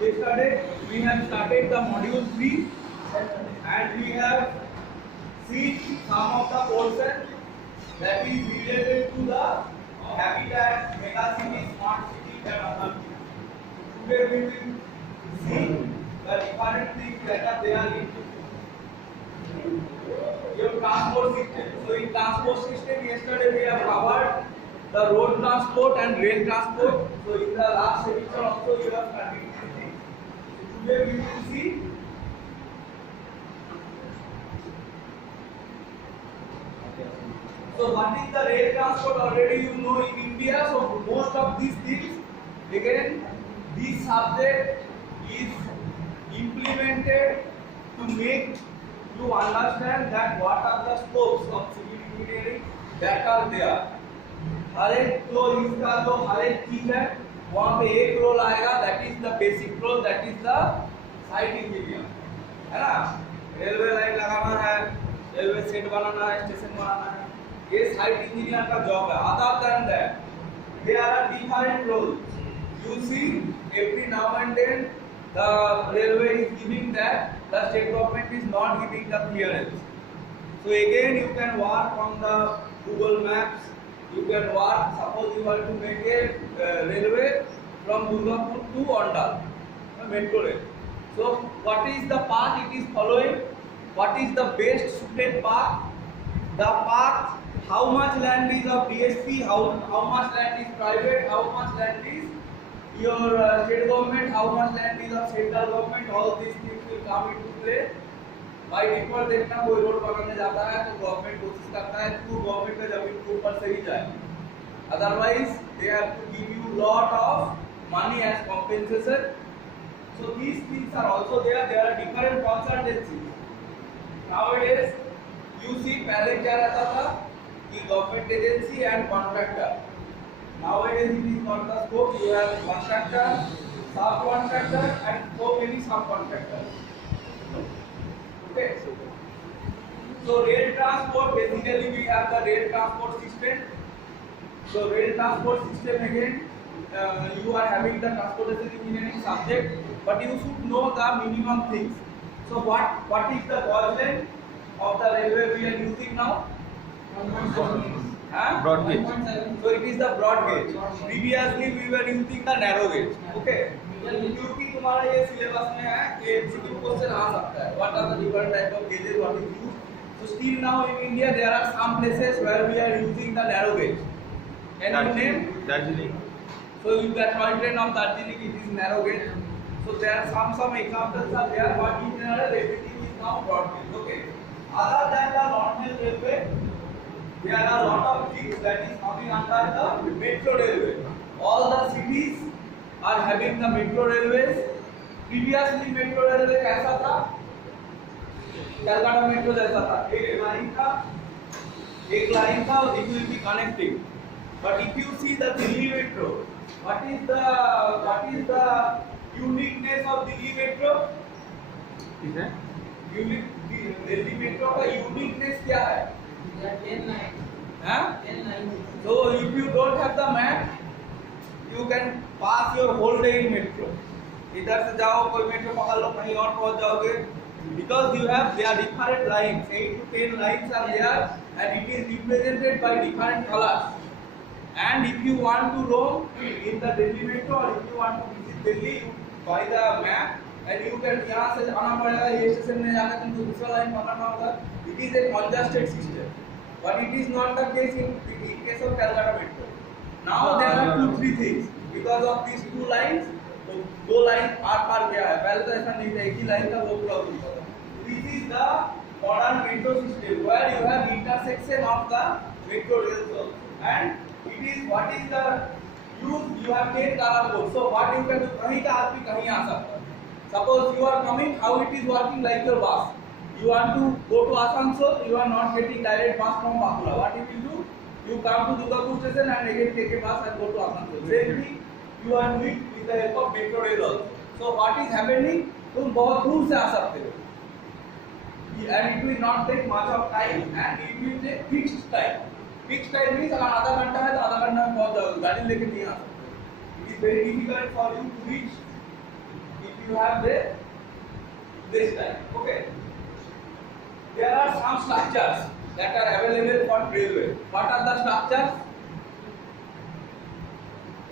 Yesterday we have started the module 3 and we have seen some of the portion that is related to the habitat, mega city, smart city and other things. Today we will see the different things that are there in your transport system. So in transport system yesterday we have covered the road transport and rail transport. So in the last semester also you have studied these things. Today we will see so what is the rail transport already you know in India. So most of these things again this subject is implemented to make you understand that what are the scopes of civil engineering that are there. हर एक तो इसका जो हर एक चीज है वहाँ पे एक रोल आएगा that is the basic role, that is the site engineer, है ना. रेलवे लाइन लगाना है, रेलवे सेट बनाना है, स्टेशन बनाना है, ये साइट इंजीनियर का जॉब है. Other than that there are different roles. You see every now and then the railway is giving that the state government is not giving the clearance. So again you can work on the Google Maps. You can work, suppose you want to make a railway from Durgapur to Andal, a metro rail. So what is the path it is following? What is the best suited path? The path, how much land is of DSP, how much land is private, how much land is your state government, how much land is of central government, all these things will come into play. By default देखना कोई road बनाने जाता है तो government कोशिश करता है कि गवर्नमेंट का जमीन के ऊपर से ही जाए. Otherwise they have to give you lot of money as compensation. So these things are also there. There are different consultancies nowadays. You see पहले क्या रहता था कि government agency and contractor. Nowadays it is not the scope. You have contractor, sub contractor and so many sub contractors. Okay. So rail transport, basically we have the rail transport system. So rail transport system again, you are having the transportation engineering subject, but you should know the minimum things. So what is the gauge length of the railway we are using now? 1.7. Broad gauge. So it is the broad gauge. Previously we were using the narrow gauge. Okay. क्योंकि तुम्हारा ये syllabus में है कि MCQ question आ सकता है. What are the different type of gauges what is used. So still now in India there are some places where we are using the narrow gauge. Can you name? Darjeeling. So you get toy train of Darjeeling, it is narrow gauge. So there are some examples are there, but in general everything is now broad gauge. Okay. Other than the normal railway, there are a lot of things that is coming under the metro railway. All the cities are having the metro railways. Previously metro railway कैसा था? Calcutta metro जैसा था. एक line था और it will be connecting. But if you see the Delhi metro, what is the uniqueness of Delhi metro? ठीक है. Delhi metro का uniqueness क्या है? 10 lines. हाँ? 10 lines. So if you don't have the map, you can pass your whole day in metro. इधर से जाओ कोई मेट्रो पकड़ लो कहीं और पहुंच जाओगे. Because you have there are different lines, 8 to 10 lines are there, and it is represented by different colors. And if you want to roam in the Delhi metro or if you want to visit Delhi, you buy the map and you can यहाँ से जाना पड़ेगा, ये station में जाना तुमको दूसरा line पकड़ना होगा. It is a congested system, but it is not the case in case of Calcutta metro. Now there are 2-3 things because of these 2 lines. तो 2 लाइन पार गया है. पहले तो ऐसा नहीं था, एक ही लाइन था वो पूरा होता था. This is the modern metro system where you have intersection of the metro rails also. And it is what is the you have 10 color code. So what you can do, कहीं का आदमी कहीं आ सकता है. Suppose you are coming, how it is working like your bus. You want to go to Asansol, you are not getting direct bus from Bakula. What you will do? You come to Durgapur station and again take a bus and go to Asansol. Same thing you are doing with the help of metro rail also. So what is happening? तुम बहुत दूर से आ सकते हो. And it will not take much of time and it will take fixed time. Fixed time means अगर आधा घंटा है तो आधा घंटा में पहुंच जाओगे. गाड़ी लेके नहीं आ सकते. It is very difficult for you to reach you have this type. Okay. There are some structures that are available for railway. What are the structures?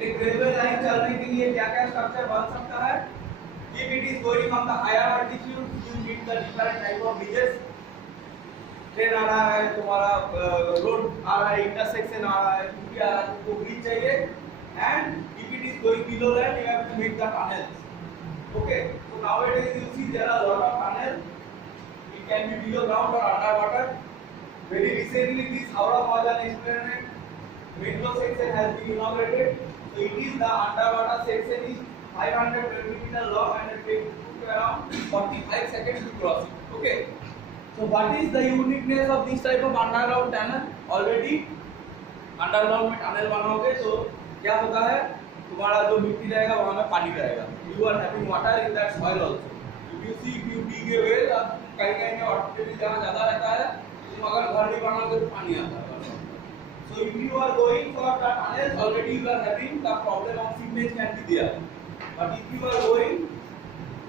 एक रेलवे लाइन चलने के लिए क्या क्या स्ट्रक्चर बन सकता है? If it is going on the higher altitude, you need the different type of bridges. Train आ रहा है, तुम्हारा रोड आ रहा है, इंटरसेक्शन आ रहा है, टूटी आ रहा है, तुमको ब्रिज चाहिए. And if it is going below that, you have to make the tunnels. Okay. So nowadays you see there are a lot of tunnels. It can be below ground or underwater. Very recently, this Howrah Mahajan Experiment metro section has been inaugurated. So it is the underwater section is 520 meter long and it takes around 45 seconds to cross it. Okay. So what is the uniqueness of this type of underground tunnel? Already underground में tunnel बनाओगे तो क्या होता है? तुम्हारा जो मिट्टी रहेगा वहाँ में पानी रहेगा. You are having water in that soil also. If you see, if you dig a well, कहीं-कहीं में water जहाँ ज़्यादा रहता है, तुम अगर घर भी बनाओगे तो पानी आता है. So if you are going for the tunnels, already you are having the problem of seepage can be there. But if you are going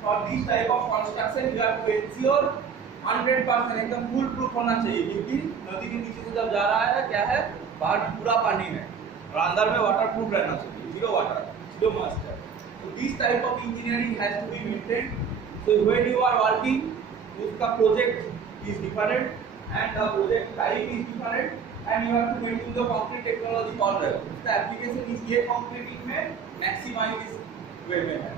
for this type of construction, you have to ensure 100% एकदम full proof होना चाहिए, क्योंकि नदी के नीचे से जब जा रहा है क्या है, बाहर में पूरा पानी है और अंदर में वाटर प्रूफ रहना चाहिए, zero water, zero moisture. So this type of engineering has to be maintained. So when you are working, उसका project is different and the project type is different. And you have to maintain the concrete technology all right. The application is ये concrete में maximize इस way में है.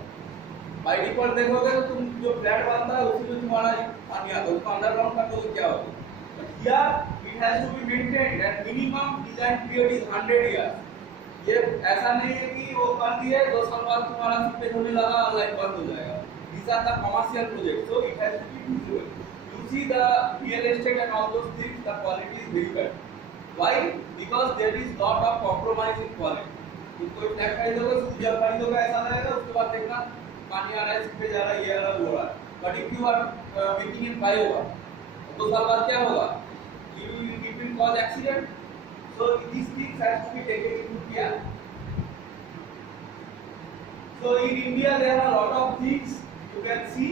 By default देखोगे तो तुम जो flat बनता है उसी में तुम्हारा पानी आता है, उसको underground कर दो तो क्या होगा? But here it has to be maintained and minimum design period is 100 years. ये ऐसा नहीं है कि वो कर दिए 2 साल बाद तुम्हारा सीपेज होने लगा और लाइफ बंद हो जाएगा. These are the commercial projects, so it has to be feasible. You see the real estate and all those things, the quality is very bad. Why? Because there is lot of compromise in quality. तुम कोई flat खरीदोगे, जब खरीदोगे ऐसा लगेगा, उसके बाद देखना पानी आ रहा है, सीपेज आ रहा है, ये आ रहा है, वो आ रहा है. But if you are making in flyover, 2 साल बाद क्या होगा? It will cause accident. So these things has to be taken into care. So in India there are a lot of things you can see.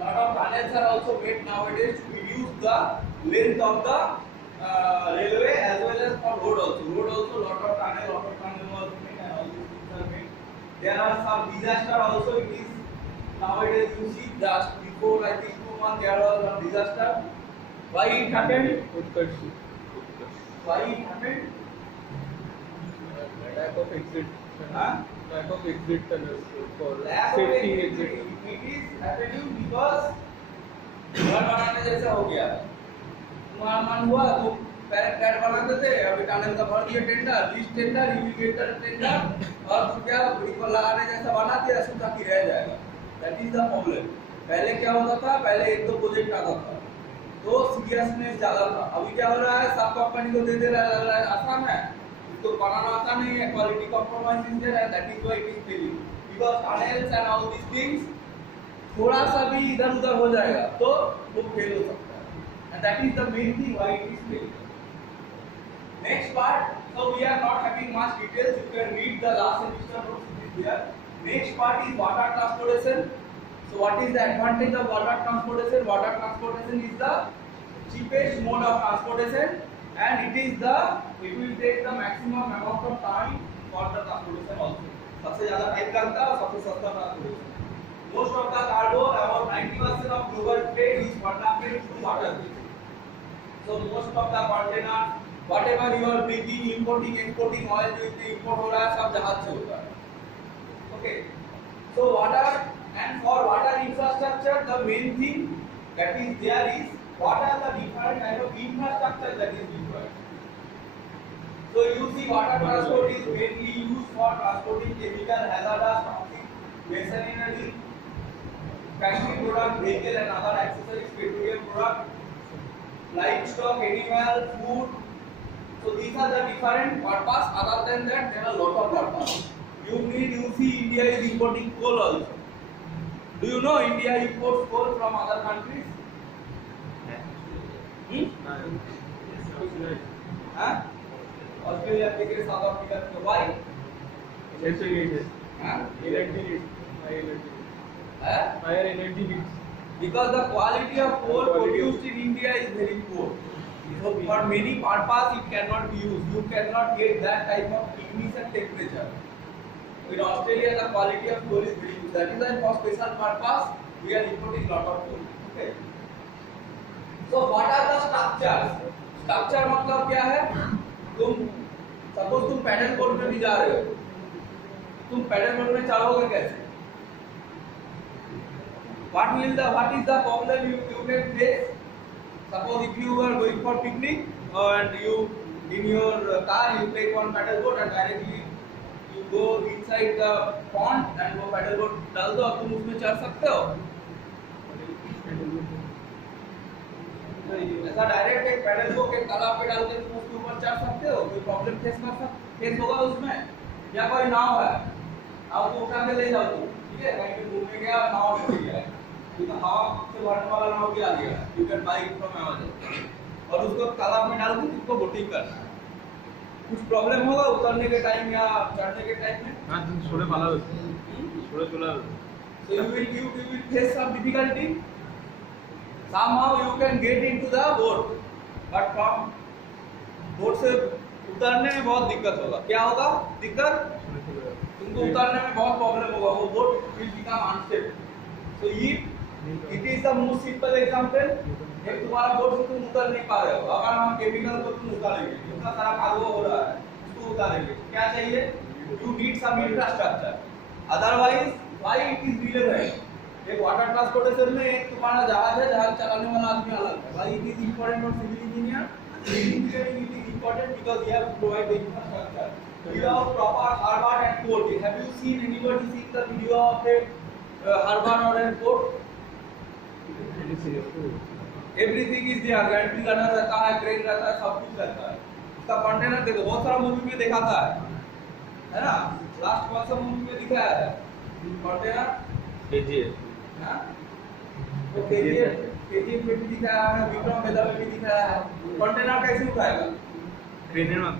Lot of tunnels are also made nowadays to reduce the length of the railway as well as for road also. Road also lot of tunnel was made and all these things are made. There are some disaster also. It is nowadays you see just before I think 2 months there was one disaster. Why it happened? Why it happened? Lack of exit. Huh? Lack of exit tunnels for Lack of safety exit. exit. It is happening because घर बनाने जैसा हो गया. मान हुआ तो पहले flat बनाते थे, अभी टनल का भर दिया टेंडर, लिस्ट टेंडर, इरिगेटर टेंडर और तो क्या ब्रिक लगाने जैसा बना दिया, सोचा कि रह जाएगा. That is the problem. पहले क्या होता था, पहले 1-2 प्रोजेक्ट आता था तो सीरियसनेस ज्यादा था. अभी क्या हो रहा है, सब कंपनी को दे रहा है, आसान है, इसको बनाना आता नहीं है, quality compromise is there and that is why it is failing. Because tunnels and all these things थोड़ा सा भी इधर-उधर हो जाएगा तो वो फेल हो सकता है. And that is the main thing why it is failing. Next part, so we are not having much details. You can read the last semester notes it is there. Next part is water transportation. So what is the advantage of water transportation? Water transportation is the cheapest mode of transportation and it will take the maximum amount of time for the transportation also. सबसे ज़्यादा time लगता है और सबसे सस्ता transportation. Most of the cargo, about 90% of global trade is conducted through water. So most of the containers, whatever you are bringing, importing, exporting, oil जो इतने import हो रहा है सब जहाज से होता है. Okay. So water and for water infrastructure, the main thing that is there is what are the different kind of infrastructure that is required. So you see water transport is mainly used for transporting chemical, hazardous, toxic, machinery, factory product, vehicle and other accessories, petroleum product, livestock, animal, food. So these are the different purpose. Other than that, there are a lot of purpose. You see India is importing coal also. Do you know India imports coal from other countries? Huh? Australia, Africa, South Africa. Why? Yes, Huh? electricity. higher energy needs. Because the quality of coal produced in India is very poor. So for many purpose it cannot be used. You cannot get that type of ignition temperature. In Australia the quality of coal is very good. That is why for special purpose we are importing lot of coal. Okay. So what are the structures? Structure मतलब क्या है? तुम suppose तुम paddle boat में भी जा रहे हो. तुम पैडल बोट में चलोगे कैसे? What is the problem you can face? Suppose if you are going for picnic and you in your car you take one paddle boat and directly you go inside the pond and वो paddle boat डाल दो और तुम उसमें चढ़ सकते हो? ऐसा डायरेक्ट एक पैडल को एक तालाब पे डाल के तुम उसके ऊपर चढ़ सकते हो? कोई प्रॉब्लम फेस होगा उसमें? या कोई नाव है? नाव को उठा के ले जाओ तुम, ठीक है? कहीं पे घूमने गया नाव टूट गया, क्योंकि हवा से भरने वाला नाव भी आ गया, you can buy it from Amazon, और उसको तालाब में डाल के उसको बोटिंग करना है। कुछ प्रॉब्लम होगा उतरने के टाइम या चढ़ने के टाइम में? हाँ, छोड़े वाला छोड़े चला। So you will face some difficulty. Somehow you can get into the boat, but from boat से उतरने में बहुत दिक्कत होगा। क्या होगा दिक्कत? तुमको उतरने में बहुत प्रॉब्लम होगा, वो boat will become unstable. So it is the most simple example. एक तुम्हारा बोट से तुम उतर नहीं पा रहे हो, अगर हम केमिकल को तुम उतारेंगे, इतना सारा कार्गो हो रहा है, उसको उतारेंगे, क्या चाहिए? You need some infrastructure. Otherwise, why it is relevant? एक वाटर ट्रांसपोर्टेशन में एक तुम्हारा जहाज है, जहाज चलाने वाला आदमी अलग है. Why it is important for civil engineer? Civil engineering it is important because you have to provide the infrastructure. Without proper harbor and port, have you seen anybody seen the video of a harbor or a port? Everything is there. Gentry runner रहता है, crane रहता है, सब कुछ रहता है. इसका container देखो, बहुत सारा मूवी में दिखाता है ना? लास्ट कौन सा मूवी में दिखाया है कंटेनर? KGF. हाँ? तो KGF में भी दिखाया है, विक्रम वेदा में भी दिखाया है. कंटेनर कैसे उठाएगा? ट्रेनर में.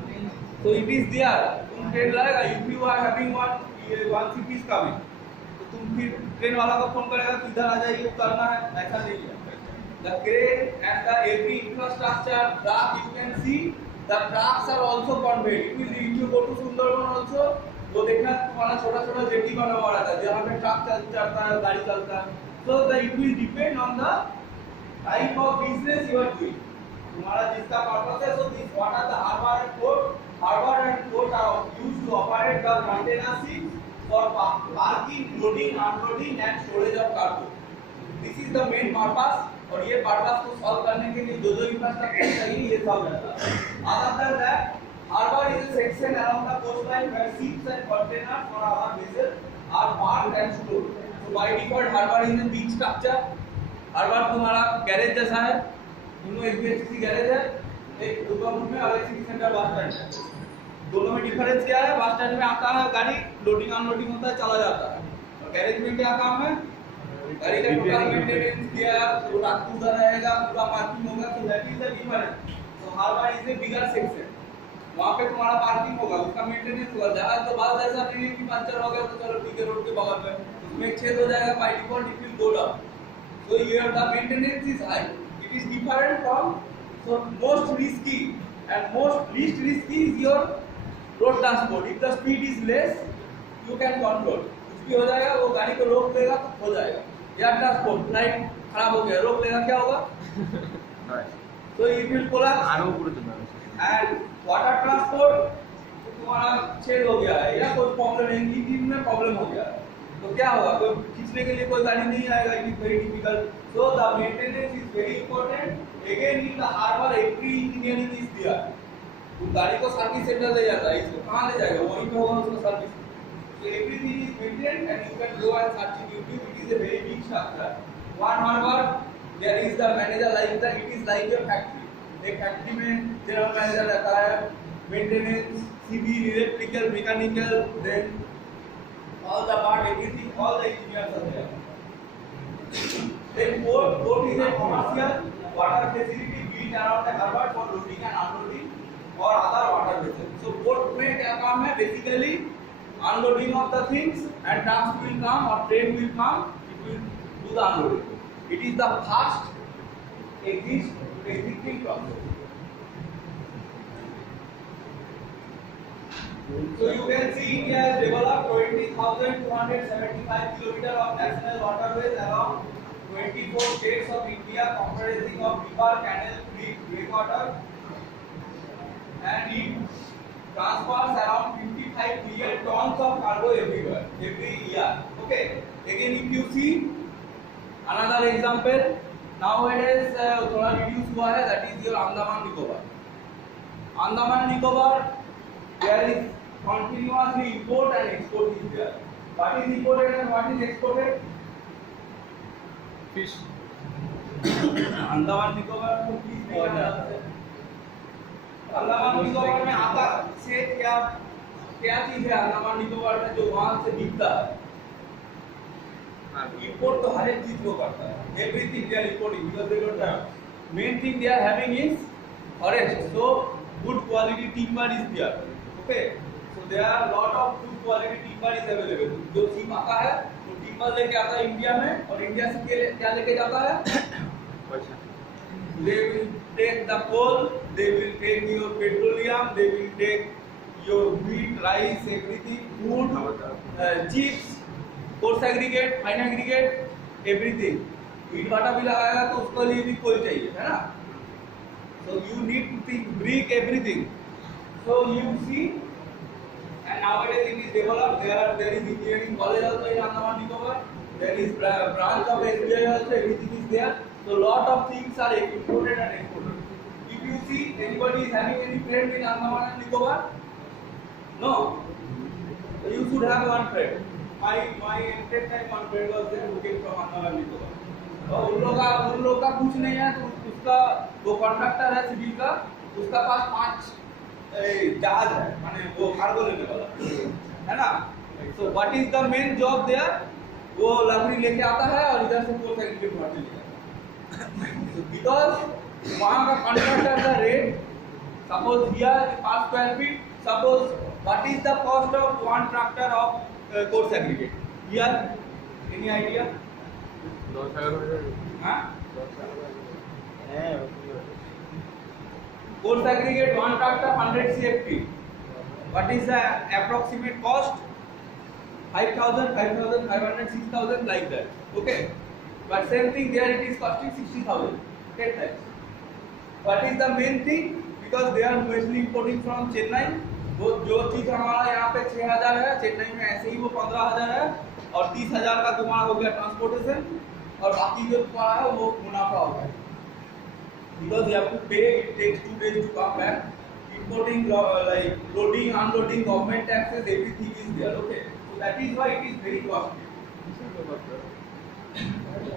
So it is there. तुम ट्रेन लाएगा, if you are having one ship is coming, तो तुम फिर ट्रेन वाला को फोन करेगा कि इधर आ जाइए, उतरना है, ऐसा नहीं है. The crane and the every infrastructure truck you can see, the trucks are also conveyed. If you go to Sundarban also, वो देखना तुम्हारा छोटा-छोटा जेटी बना हुआ रहता है, जहाँ पे ट्रक चलता है, गाड़ी चलता है. So it will depend on the type of business you are doing. तुम्हारा जिसका पर्पस है, so this what are the harbor and port are used to operate the container ships for parking, loading, unloading and storage of cargo. This is the main purpose. और ये purpose को solve करने के लिए जो infrastructure चाहिए ये सब रहता है. Other than that, harbor is a section along the coastline where ships and containers for our vessels are parked and stored. So by default, harbor is a big structure. Harbor तुम्हारा garage जैसा है, दोनों HVAC garage है, एक दुर्गापुर में और एक city centre bus stand है. दोनों में डिफरेंस क्या है? बस स्टैंड में आता है गाड़ी, लोडिंग अनलोडिंग होता है, चला जाता है. और गैरेज में क्या काम है? गाड़ी का टोटल मेंटेनेंस किया, तो रात को उधर रहेगा, पूरा पार्किंग होगा, तो दैट इज द डिफरेंस. तो harbour is a bigger section. वहां पे तुम्हारा पार्किंग होगा, उसका मेंटेनेंस होगा. जहां तो बात ऐसा नहीं है कि पंचर हो गया तो चलो ठीक है रोड के बगल में उसमें छेद हो जाएगा, by default it will go down. So here the maintenance is high. It is different from so most risky and most least risky is your road transport. If the speed is less you can control. कुछ भी हो जाएगा, वो गाड़ी को रोक देगा तो हो जाएगा. एयर ट्रांसपोर्ट, फ्लाइट खराब हो गया, रोक लेगा, क्या होगा? तो it will collapse. And water transport तुम्हारा छेद हो गया है या कोई प्रॉब्लम है, इंजन में प्रॉब्लम हो गया है, तो क्या होगा? कोई खींचने के लिए कोई गाड़ी नहीं आएगा. It is very difficult. So the maintenance is very important. Again in the harbour every engineering is there. तुम गाड़ी को सर्विस सेंटर ले जाता है, इसको कहाँ ले जाएगा? वहीं पे होगा उसका service. So everything is maintained and you can go and search in YouTube. It is a very big structure. One harbor, there is the manager like that. It is like a factory. एक factory में general manager रहता है, maintenance, civil, electrical, mechanical, then all the part, everything, all the engineers are there. Then port is a commercial water facility built around the harbor for loading and unloading or other water vessels. So port में क्या काम है? Basically unloading of the things and trucks will come or train will come, it will do the unloading. It is the fast existing process. So you can see India has developed 20,275 kilometers of national waterways along 24 states of India, comprising of river, canal, creek, breakwater, and it transfers around 55 million tons of cargo every year. Okay. Again, if you see another example, nowadays थोड़ा reduce हुआ है, that is your Andaman Nicobar. Andaman Nicobar, there is continuously import and export is there. What is imported and what is exported? Fish. Andaman Nicobar में किस अंडमान निकोबार में आता से क्या चीज है अंडमान निकोबार में जो वहां से बिकता है import तो हर एक चीज को करता है everything they are importing because they don't have main thing they are having is forest so good quality timber is there okay so there are lot of good quality timber is available जो SIM आता है वो timber लेके आता है India में और India से क्या लेके जाता है they will take the coal they will take your petroleum they will take your wheat rice everything food chips coarse aggregate fine aggregate everything ईट भाटा भी लगाएगा तो उसके लिए भी कोई चाहिए है ना so you need to think brick everything so you see and nowadays it is developed there is engineering college also in Andaman Nicobar there is branch of SBI also everything is there so lot of things are imported and exported if you see anybody is having any friend in Andaman and Nicobar no so you should have one friend my entire time one friend was there who came from Andaman Nicobar और उन लोग का कुछ नहीं है तो उसका वो कॉन्ट्रैक्टर है सिविल का उसका पास 5 जहाज है माने वो कार्गो लेने वाला है ना so what is the main job there वो लकड़ी लेके आता है और इधर से कोर्स एग्रीगेट भरने ले जाता है so because वहाँ का कॉन्ट्रैक्टर का rate suppose here per square feet suppose what is the cost of one tractor of course aggregate here any idea 10,000 हाँ course aggregate one tractor 100 CFT what is the approximate cost 5,000 5,500 6,000 like that okay but same thing there it is costing 60,000 10 times what is the main thing because they are mostly importing from Chennai वो जो चीज हमारा यहाँ पे 6,000 है चेन्नई में ऐसे ही वो 15,000 है और 30,000 का तुम्हारा हो गया ट्रांसपोर्टेशन और बाकी जो तुम्हारा है वो मुनाफा हो गया because you have to pay it takes 2 days to come back importing like loading unloading government taxes everything is there okay so that is why it is very costly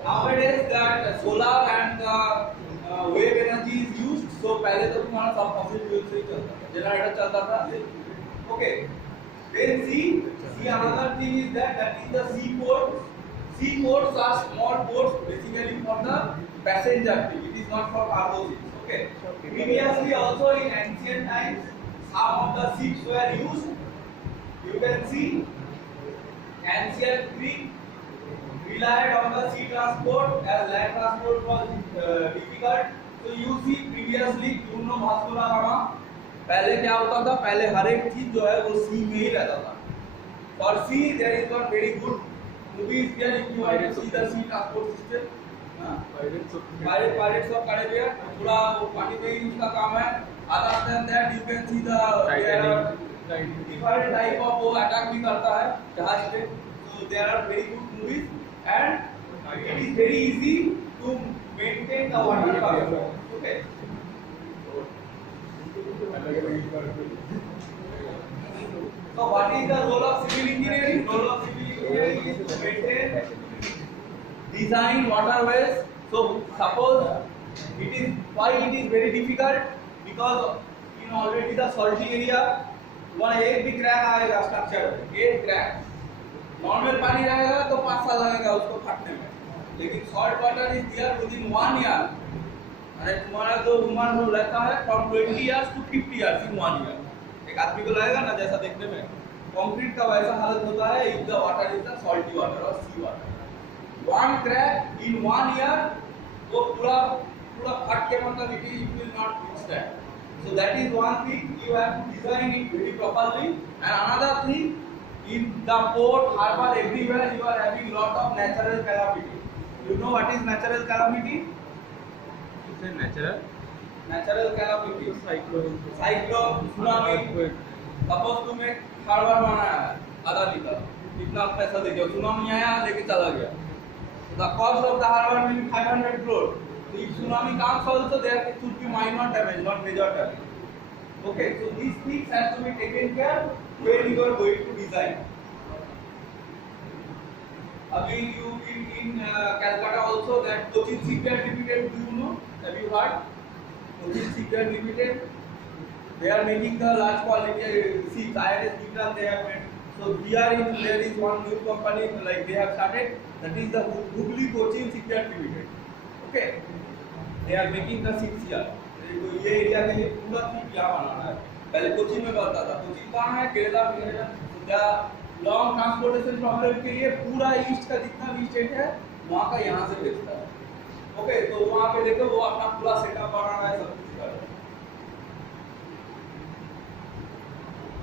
nowadays that solar and wave energy is used so पहले तो तुम्हारा सब fossil fuel से ही चलता था generator चलता था okay then see another thing is that is the seaports are small ports basically for the passenger thing it is not for cargo ships okay previously also in ancient times some of the ships were used you can see ancient Greek relied on the sea transport as land transport was difficult so you see previously Bruno Vasco da Gama पहले क्या होता था पहले हर एक चीज जो है वो सी में ही रहता था और see there is one very good movie is there if you want to see the sea transport system pirates of Caribbean पूरा वो पानी में ही उसका काम है other than that you can see the different type of वो attack भी करता है जहाज पे so there are very good movies and it is very easy to maintain the water cover okay so what is the role of civil engineering role of civil engineering is to maintain design waterways so suppose it is why it is very difficult because in already the salty area वहाँ एक भी crack आएगा structure एक crack normal पानी रहेगा तो 5 साल लगेगा उसको फटने में लेकिन salt water is there with in 1 year अरे तुम्हारा जो ह्यूमन रूल रहता है from 20 years to 50 years in 1 year एक आदमी को लगेगा ना जैसा देखने में कंक्रीट का वैसा हालत होता है if the water is the salty water और सी water one crack in 1 year, वो पूरा फट के मतलब it will not withstand. So that is one thing, you have to design it very properly. And another thing, in the port, harbor, everywhere you are having lot of natural calamity. You know what is natural calamity? It's a natural. Natural calamity. Cyclone. tsunami. Suppose तुम एक harbour बनाया है आधा litre, इतना पैसा दे दिया, tsunami आया लेके चला गया. The cost of the harbor will be 500 crore. So if tsunami comes also, there should be minor damage, not major damage. Okay, so these things have to be taken care when you are going to design. Again, you in Calcutta also that Cochin Shipyard Limited, do you know? Have you heard? Cochin Shipyard Limited, they are making the large quality ships, INS Vikram they have made. So here there is one new company like they have started, that is the Hubli Cochin Shipyard Limited. Okay, they are making the ships here. तो ये area के लिए पूरा ship यहाँ बनाना है. पहले कोचिन में बनता था. कोचिन कहाँ है? केरला में. या लॉन्ग ट्रांसपोर्टेशन प्रॉब्लम के लिए पूरा ईस्ट का जितना भी स्टेट है वहाँ का यहाँ से भेजता है. ओके, तो वहाँ पे देखो वो अपना पूरा सेटअप बनाना है, सब कुछ कर रहा है.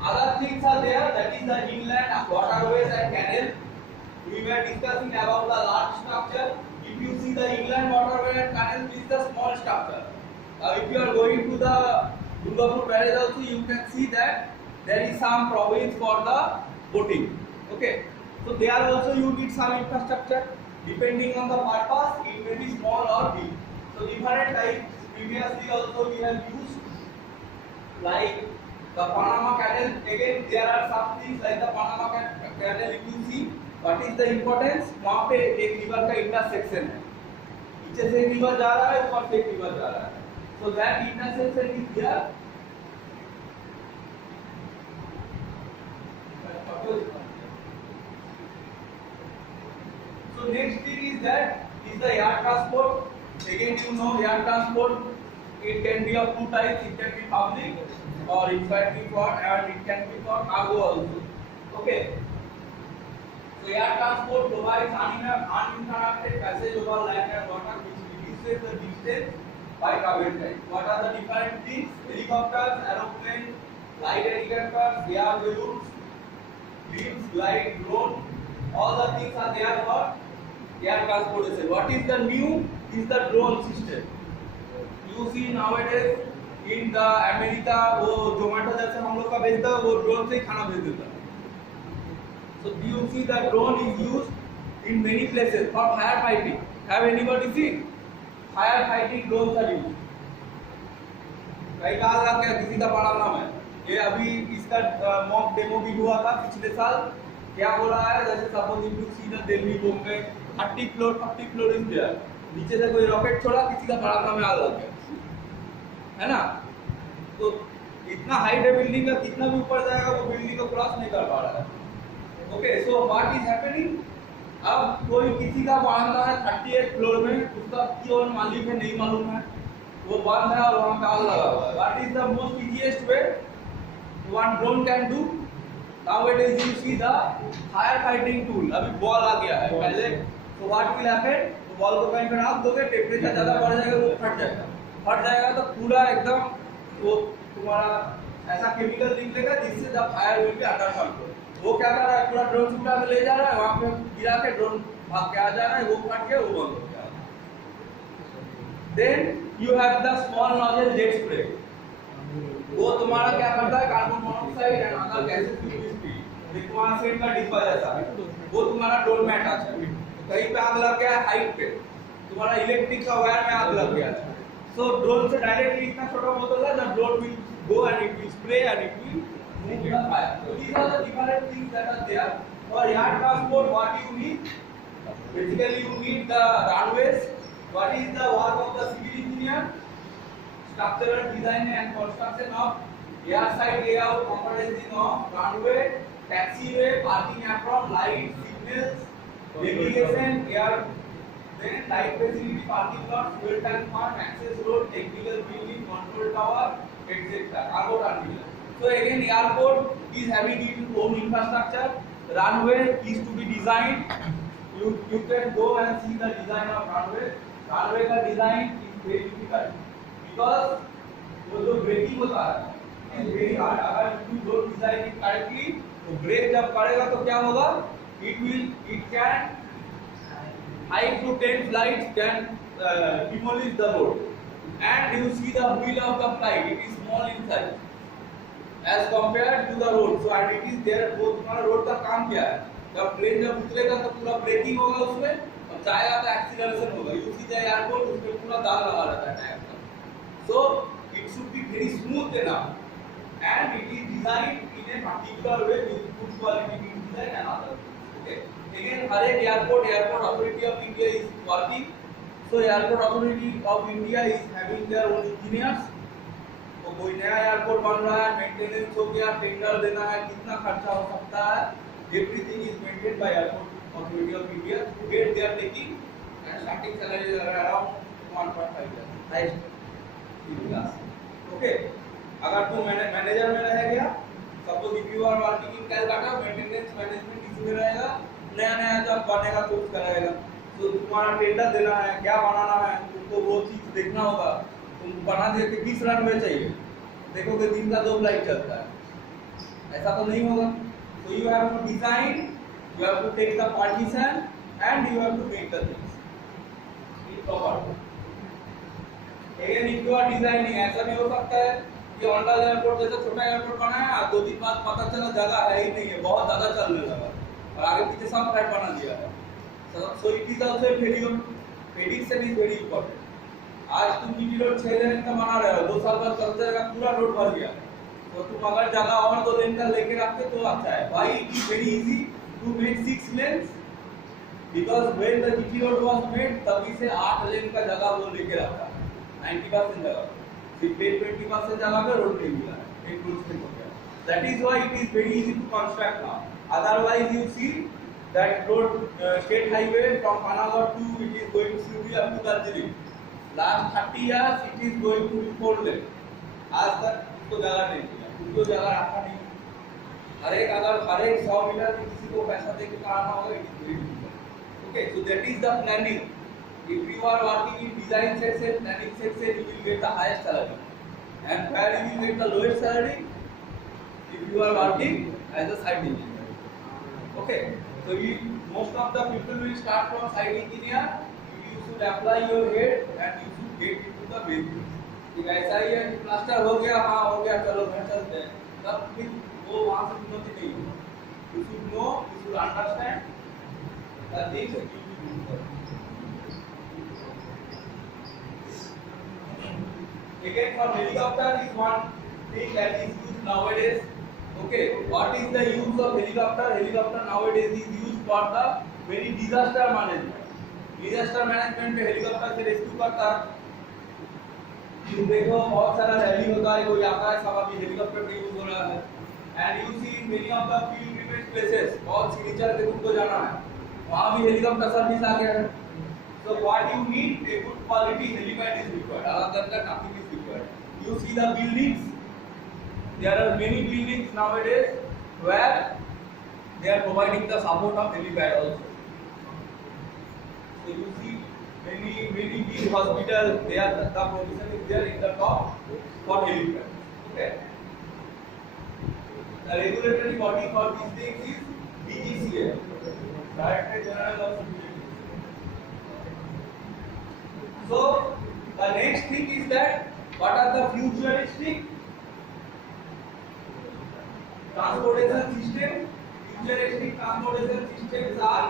Other things are there, that is the inland waterways and canal. We were discussing about the large structure. If you see the inland waterway and canal, this is the small structure. If you are going to the Durgapur barrage also, you can see that there is some province for the boating. Okay, so there also you need some infrastructure. Depending on the purpose, it may be small or big. So different types. Previously also we have used like the Panama Canal. Again, there are some things like the Panama Canal. If you see, what is the importance? वहाँ पे एक river का intersection है. नीचे से river जा रहा है, ऊपर से river जा रहा है. So that intersection is there. So next thing is that is the air transport. Again, you know air transport. It can be of two types. It can be public, or it can be for, and it can be for cargo also. Okay. So air transport provides uninterrupted passage over land and water, which reduces the distance by travel time. What are the different things? Helicopters, aeroplanes, light helicopters, air balloons, planes, glide, drone. All the things are there for air transportation. What is the new? Is the drone system. You see nowadays in the America, वो Zomato जैसे हम लोग का भेजता है, वो drone से ही खाना भेज देता है. So do you see the drone is used in many places for firefighting? Have anybody seen? Firefighting drones are used. कई कहा था क्या किसी का बड़ा नाम है? ये अभी इसका मॉक डेमो भी हुआ था पिछले साल. क्या हो रहा है? जैसे suppose you see the Delhi Bombay 30 floor is there. नीचे से कोई रॉकेट छोड़ा, किसी का बड़ा नाम में आग लग गया, है ना? तो इतना हाइट है बिल्डिंग का, कितना भी ऊपर जाएगा वो बिल्डिंग को क्रॉस नहीं कर पा रहा है. Okay, so what is happening? अब कोई किसी का बांधा है 38 फ्लोर में, उसका कौन मालिक है नहीं मालूम है, वो बंद है और वहाँ पे आग लगा हुआ है. What is the most easiest way one drone can do? Nowadays you see the fire fighting tool. अभी बॉल आ गया है पहले. तो व्हाट विल हैपन? तो बॉल को कहीं पर रख दोगे, टेम्परेचर ज्यादा बढ़ जाएगा, वो फट जाएगा तो पूरा एकदम वो तुम्हारा ऐसा केमिकल निकलेगा जिससे the fire will be under control. वो क्या कर रहा है? पूरा ड्रोन छुटा के ले जा रहा है, वहाँ पे गिरा के ड्रोन भाग के आ जा रहा है, वो फट गया, वो बंद हो गया. Then you have the small nozzle jet spray. वो तुम्हारा क्या करता है? Carbon monoxide and other gases की स्पीड. देखो वहाँ सेट का डिब्बा जैसा है, वो तुम्हारा डोर मैट है. कहीं पे आग लग गया है हाइट पे, तुम्हारा इलेक्ट्रिक का वायर में आग लग गया है. सो ड्रोन से डायरेक्टली इतना छोटा बोतल है, the drone will go and it will spray and it will move the fire. So these are the different things that are there. For air transport, what you need? Basically, you need the runways. What is the work of the civil engineer? Structural design and construction of airside layout comprising of runway, taxiway, parking apron, lights, signals, navigation, air, then light facility, parking lot, fuel tank farm, access road, technical building, control tower, etc. Cargo terminal. So again, airport is having its own infrastructure. Runway is to be designed. You you can go and see the design of runway. Runway का design is very difficult because वो जो braking होता है is very hard. अगर you don't design it correctly, तो brake जब करेगा तो क्या होगा? It can 5 to 10 flights can demolish the road. And you see the wheel of the flight, it is small in size as compared to the road. So and it is there. वो तुम्हारा road का काम क्या है? जब plane जब उतरेगा तो पूरा ब्रेकिंग होगा उसमें और जाएगा तो एक्सीलरेशन होगा. यू सी द एयरपोर्ट उसमें पूरा दाग लगा रहता है टायर का. So it should be very smooth enough and it is designed in a particular way with good quality design and other. Okay, again हर एक airport authority of India is working. So airport authority of India is having their own engineers. तो कोई नया airport बन रहा है, maintenance हो गया, टेंडर देना है, कितना खर्चा हो सकता है, everything is maintained by Airport Authority of India. To get they are taking and starting salary is around 1.5 lakh highest class. Okay, अगर तू मैनेजर में रह गया, suppose if you are working in Calcutta, maintenance management इसमें रहेगा, नया job बनेगा course कराएगा. तो तुम्हारा टेंडर देना है, क्या बनाना है, तुमको वो चीज देखना होगा. तुम बना दे के 20 रनवे चाहिए, देखोगे दिन का 2 फ्लाइट चलता है, ऐसा तो नहीं होगा. So you have to design, you have to take the partition, and you have to make the things in proper way. Again, if you are designing, ऐसा भी हो सकता है कि ऑनलाइन एयरपोर्ट जैसा छोटा एयरपोर्ट बनाया, 2 दिन बाद पता चला जगह है ही नहीं है, बहुत ज़्यादा चलने लगा और आगे पीछे सब फ्लाइट बना दिया है. So it is also a prediction is very important. आज तुम जीटी रोड 6 लेन का बना रहे हो, 2 साल बाद चल जाएगा, पूरा रोड भर गया. तो तुम अगर जगह और 2 लेन का लेके रखते तो अच्छा है. Why it is very easy to make 6 lanes? Because when the GT road was made, तभी से 8 लेन का जगह वो लेके रखा है, 90% जगह. सिर्फ 20% जगह पे रोड नहीं मिला है, encroachment हो गया. That is why it is very easy to construct now. Otherwise you see that road state highway from Panagarh to it is going to be up to Darjeeling. Last 30 years it is going to be 4 lane. आज तक उसको जगह नहीं मिला, उसको जगह रखा नहीं. हर एक 100 मीटर में किसी को पैसा देके कराना होगा, it is very difficult. Okay, so that is the planning. If you are working in design section, planning section, you will get the highest salary. And where you will get the lowest salary? If you are working as a site engineer. Okay, so most of the people will start from site engineer. You should apply your head and you should get into the main. ठीक ऐसा ही है कि plaster हो गया, हाँ हो गया, चलो घर चलते हैं, तब फिर वो वहाँ से उन्नति नहीं होगी. You should know, you should understand the things that you will do. Again, for helicopter is one thing that is used nowadays. Okay, what is the use of helicopter? Helicopter nowadays is used for the very disaster management. Disaster management में helicopter से rescue करता है. देखो बहुत सारा rally होता है, कोई आता है, सब अभी हेलीकॉप्टर का यूज हो रहा है. And you see in many of the pilgrimage places, बहुत सिग्नेचर पे तुमको जाना है, वहाँ भी हेलीकॉप्टर सर्विस आ गया है. So what you need, a good quality helipad is required. Other than nothing is required. You see the buildings, there are many buildings nowadays where they are providing the support of helipad also. So you see many big hospital, they are the provision is there in the top for helipad. Okay, the regulatory body for these things is DGCA, Directorate General of Civil Aviation. So the next thing is that what are the futuristic transportation system. Futuristic transportation systems are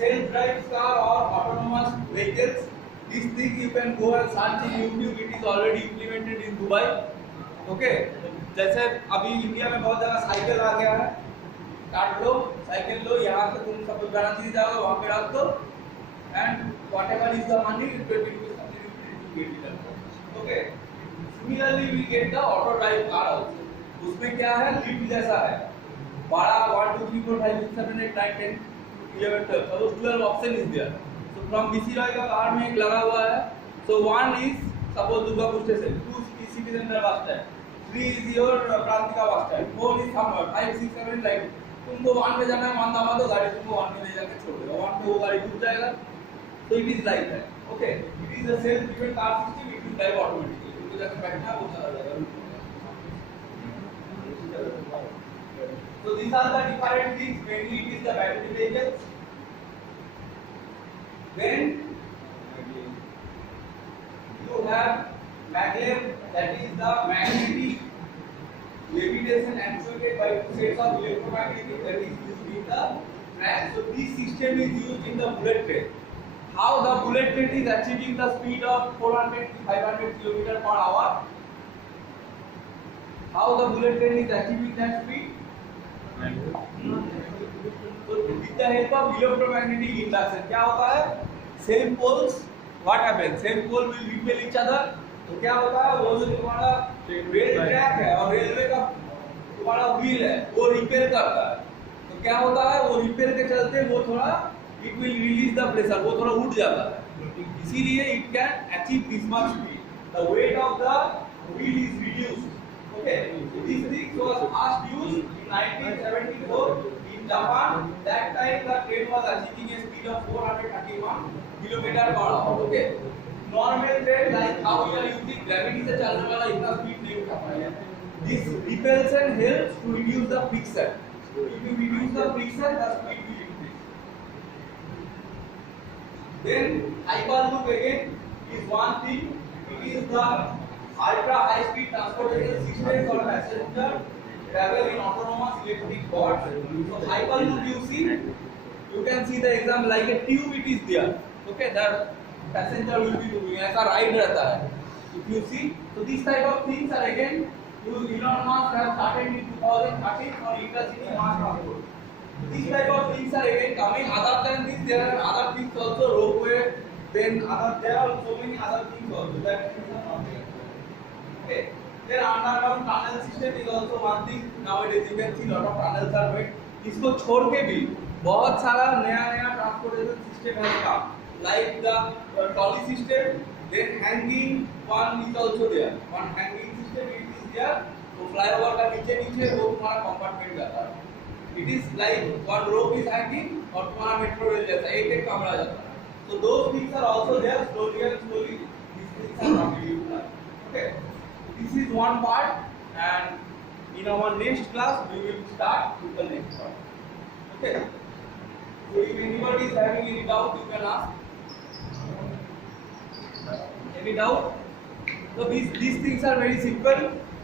self-drive car or autonomous vehicles. This thing you can go and search in YouTube. It is already implemented in Dubai. Okay, जैसे अभी India में बहुत जगह cycle आ गया है, काट लो cycle लो, यहाँ से तुम सब गारंटी जाओगे, वहाँ पे रख दो, and whatever is the money it will be something you get it. Okay, similarly we get the auto drive car also. उसमें क्या है, लिफ्ट जैसा है, बड़ा 1 2 3 4 5 6 7 8 9 10 11 12, so 12 option is there. So from BC Roy का कार में एक लगा हुआ है. So 1 is suppose Durgapur station, 2 is city center bus stand, 3 is your Prantika bus stand, 4 is somewhere, 5 6 7 like तुमको 1 पे जाना है, मान दबा दो, गाड़ी तुमको 1 पे ले जाके छोड़ देगा, 1 पे वो गाड़ी डूब जाएगा। तो it is like that, okay. It is a self driven car system, it will drive automatically, तुमको जाके बैठना है, वो चला जाएगा। So these are the different things. Mainly it is the battery vehicles. Then you have maglev, that is the magnetic levitation actuated by two sets of electromagnetic that is used in the track. So this system is used in the bullet train. How the bullet train is achieving the speed of 400 to 500 km per hour? How the bullet train is achieving that speed? So with the help of electromagnetic induction, क्या होता है? Same poles, what happens? Same pole will repel each other. तो क्या होता है? वो जो तुम्हारा रेल ट्रैक है और रेलवे का तुम्हारा व्हील है, वो रिपेल करता है। तो क्या होता है? वो रिपेल के चलते वो थोड़ा it will release the pressure, वो थोड़ा उठ जाता है। इसीलिए it can achieve this much speed. The weight of the wheel is reduced. Okay, this thing was first used in 1974 in Japan. That time the train was achieving a speed of 431 km per hour. Okay, normal train like how we are using gravity से चलने वाला इतना speed नहीं उठा पाएगा. This repulsion helps to reduce the friction. If you reduce the friction, the speed will increase. Then hyperloop again is one thing. It is the ultra high speed transportation system for passenger travel in autonomous electric cars. So hyperloop you see, you can see the example like a tube it is there. Okay, that passenger will be doing ऐसा ride रहता है. If you see, so these type of things are again Elon Musk have started in 2013 for intercity mass transport. These type of things are again coming. Other than this, there are other things also, roadway. Then there are so many other things also that things are not there. Okay. Then underground tunnel system is also one thing. Nowadays you can see lot of tunnels are made. इसको छोड़ के भी बहुत सारा नया transportation system has come. Like the trolley system, then hanging one is also there. One hanging system it is there. तो flyover का नीचे वो तुम्हारा compartment जाता है. It is like one rope is hanging और तुम्हारा metro rail जैसा एक कमरा जाता है. So those things are also there. Slowly and slowly these things are coming into life. Okay. This is one part, and in our next class we will start with the next part. Okay. So if anybody is having any doubt, you can ask. Any doubt? So these things are very simple.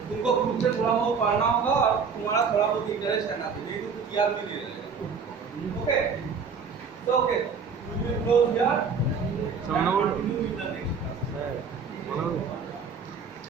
तुमको खुद से थोड़ा बहुत पढ़ना होगा और तुम्हारा थोड़ा बहुत इंटरेस्ट रहना चाहिए, तो कुछ याद भी नहीं रहेगा. Okay. So okay. We will close here. Sound out. Continue with the next class.